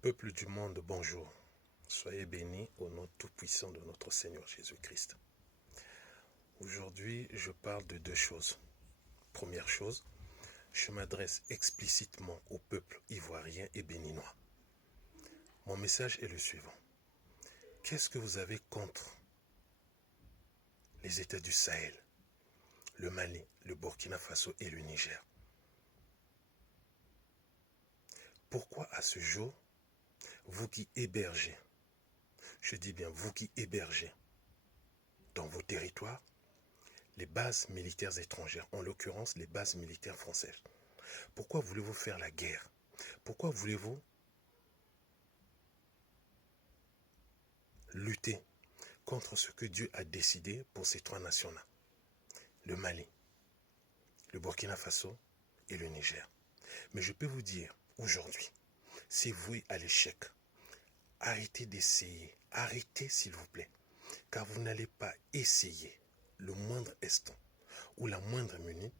Peuple du monde, bonjour. Soyez bénis au nom tout-puissant de notre Seigneur Jésus-Christ. Aujourd'hui, je parle de deux choses. Première chose, je m'adresse explicitement au peuple ivoirien et béninois. Mon message est le suivant. Qu'est-ce que vous avez contre les États du Sahel, le Mali, le Burkina Faso et le Niger? Pourquoi à ce jour, vous qui hébergez, je dis bien vous qui hébergez dans vos territoires, les bases militaires étrangères, en l'occurrence les bases militaires françaises, pourquoi voulez-vous faire la guerre? Pourquoi voulez-vous lutter contre ce que Dieu a décidé pour ces trois nations-là? Le Mali, le Burkina Faso et le Niger. Mais je peux vous dire, aujourd'hui, c'est voué à l'échec. Arrêtez d'essayer. Arrêtez, s'il vous plaît. Car vous n'allez pas essayer le moindre instant ou la moindre minute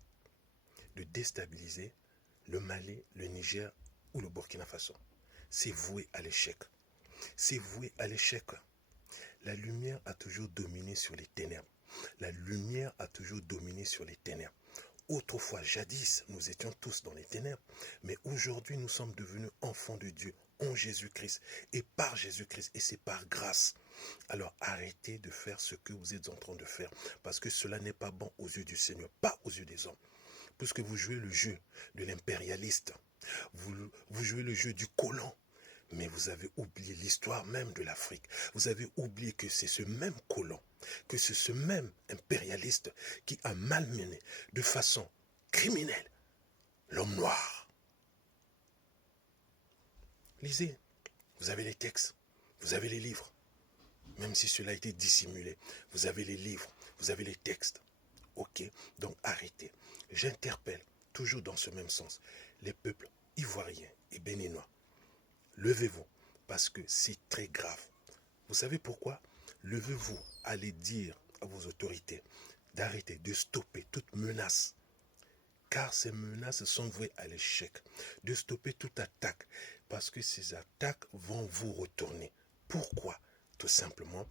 de déstabiliser le Mali, le Niger ou le Burkina Faso. C'est voué à l'échec. C'est voué à l'échec. La lumière a toujours dominé sur les ténèbres. La lumière a toujours dominé sur les ténèbres. Autrefois, jadis, nous étions tous dans les ténèbres, mais aujourd'hui, nous sommes devenus enfants de Dieu en Jésus-Christ et par Jésus-Christ, et c'est par grâce. Alors arrêtez de faire ce que vous êtes en train de faire, parce que cela n'est pas bon aux yeux du Seigneur, pas aux yeux des hommes. Puisque vous jouez le jeu de l'impérialiste, vous jouez le jeu du colon, mais vous avez oublié l'histoire même de l'Afrique. Vous avez oublié que c'est ce même colon, que c'est ce même impérialiste qui a malmené de façon criminelle l'homme noir. Lisez, vous avez les textes, vous avez les livres. Même si cela a été dissimulé, vous avez les livres, vous avez les textes. Ok, donc arrêtez. J'interpelle, toujours dans ce même sens, les peuples ivoiriens et béninois. Levez-vous, parce que c'est très grave. Vous savez pourquoi? Levez-vous, allez dire à vos autorités d'arrêter, de stopper toute menace. Car ces menaces sont vouées à l'échec. De stopper toute attaque, parce que ces attaques vont vous retourner. Pourquoi? Tout simplement,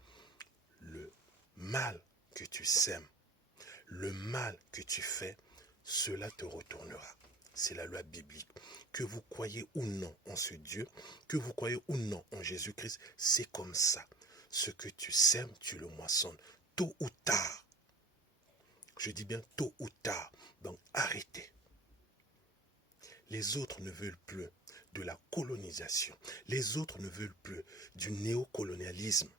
le mal que tu sèmes, le mal que tu fais, cela te retournera. C'est la loi biblique. Que vous croyez ou non en ce Dieu, que vous croyez ou non en Jésus-Christ, c'est comme ça. Ce que tu sèmes, tu le moissonnes. Tôt ou tard. Je dis bien tôt ou tard. Donc arrêtez. Les autres ne veulent plus de la colonisation. Les autres ne veulent plus du néocolonialisme.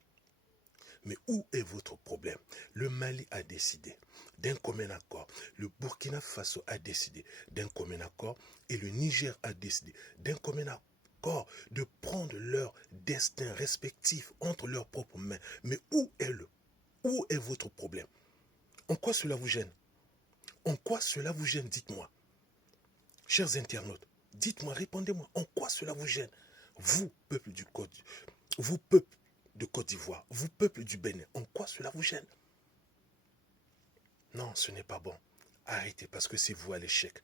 Mais où est votre problème? Le Mali a décidé d'un commun accord. Le Burkina Faso a décidé d'un commun accord. Et le Niger a décidé d'un commun accord de prendre leur destin respectif entre leurs propres mains. Mais où est votre problème? En quoi cela vous gêne? En quoi cela vous gêne? Dites-moi. Chers internautes, dites-moi, répondez-moi. En quoi cela vous gêne? Vous, peuple du Côte, vous, peuple de Côte d'Ivoire, vous, peuple du Bénin, en quoi cela vous gêne? Non, ce n'est pas bon. Arrêtez parce que c'est voué à l'échec.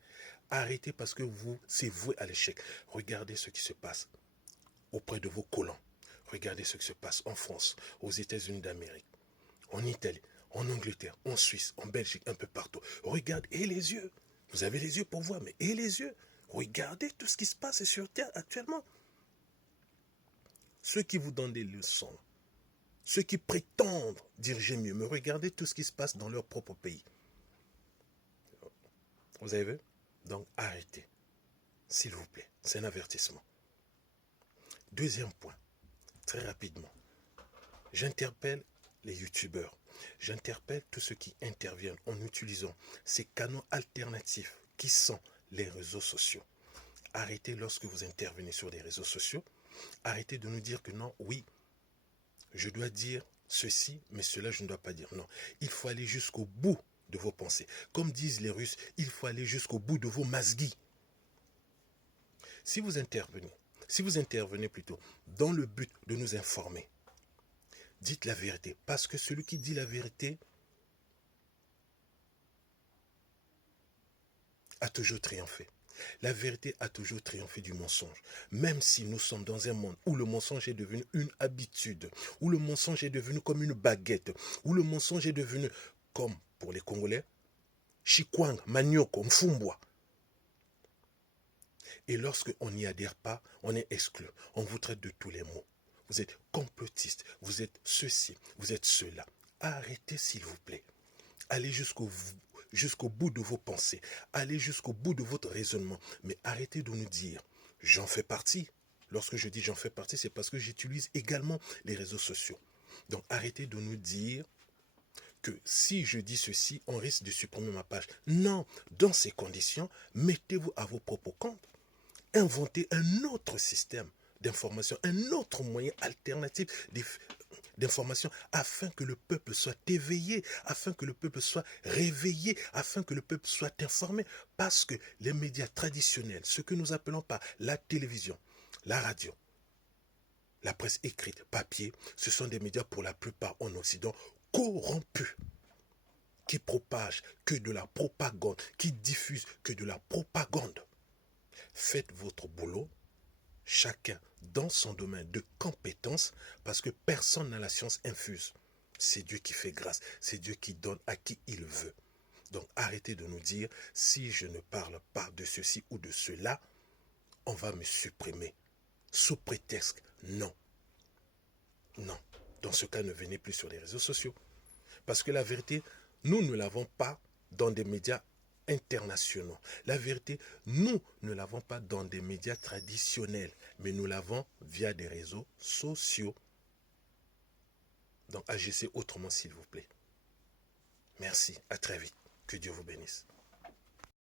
Arrêtez parce que c'est voué à l'échec. Regardez ce qui se passe auprès de vos colons. Regardez ce qui se passe en France, aux États-Unis d'Amérique, en Italie, en Angleterre, en Suisse, en Belgique, un peu partout. Regardez, et les yeux. Vous avez les yeux pour voir, mais et les yeux. Regardez tout ce qui se passe sur Terre actuellement. Ceux qui vous donnent des leçons, ceux qui prétendent diriger mieux, mais regardez tout ce qui se passe dans leur propre pays. Vous avez vu? Donc arrêtez, s'il vous plaît. C'est un avertissement. Deuxième point, très rapidement. J'interpelle les youtubeurs. J'interpelle tous ceux qui interviennent en utilisant ces canaux alternatifs qui sont les réseaux sociaux. Arrêtez lorsque vous intervenez sur les réseaux sociaux. Arrêtez de nous dire que non, oui, je dois dire ceci, mais cela je ne dois pas dire. Non, il faut aller jusqu'au bout de vos pensées. Comme disent les Russes, il faut aller jusqu'au bout de vos mazgis. Si vous intervenez plutôt dans le but de nous informer, dites la vérité, parce que celui qui dit la vérité a toujours triomphé. La vérité a toujours triomphé du mensonge. Même si nous sommes dans un monde où le mensonge est devenu une habitude, où le mensonge est devenu comme une baguette, où le mensonge est devenu, comme pour les Congolais, chikwang, manioko, mfumbwa. Et lorsqu'on n'y adhère pas, on est exclu. On vous traite de tous les mots. Vous êtes complotiste, vous êtes ceci, vous êtes cela. Arrêtez s'il vous plaît. Allez jusqu'au bout de vos pensées. Allez jusqu'au bout de votre raisonnement. Mais arrêtez de nous dire, j'en fais partie. Lorsque je dis j'en fais partie, c'est parce que j'utilise également les réseaux sociaux. Donc arrêtez de nous dire que si je dis ceci, on risque de supprimer ma page. Non, dans ces conditions, mettez-vous à vos propres comptes. Inventez un autre système d'information, un autre moyen alternatif d'information afin que le peuple soit éveillé, afin que le peuple soit réveillé, afin que le peuple soit informé. Parce que les médias traditionnels, ce que nous appelons par la télévision, la radio, la presse écrite, papier, ce sont des médias pour la plupart en Occident corrompus, qui propagent que de la propagande, qui diffusent que de la propagande. Faites votre boulot, chacun dans son domaine de compétence, parce que personne n'a la science infuse. C'est Dieu qui fait grâce, c'est Dieu qui donne à qui il veut. Donc arrêtez de nous dire, si je ne parle pas de ceci ou de cela, on va me supprimer. Sous prétexte, non. Non. Dans ce cas, ne venez plus sur les réseaux sociaux. Parce que la vérité, nous ne l'avons pas dans des médias internationaux. La vérité, nous ne l'avons pas dans des médias traditionnels, mais nous l'avons via des réseaux sociaux. Donc agissez autrement s'il vous plaît. Merci, à très vite. Que Dieu vous bénisse.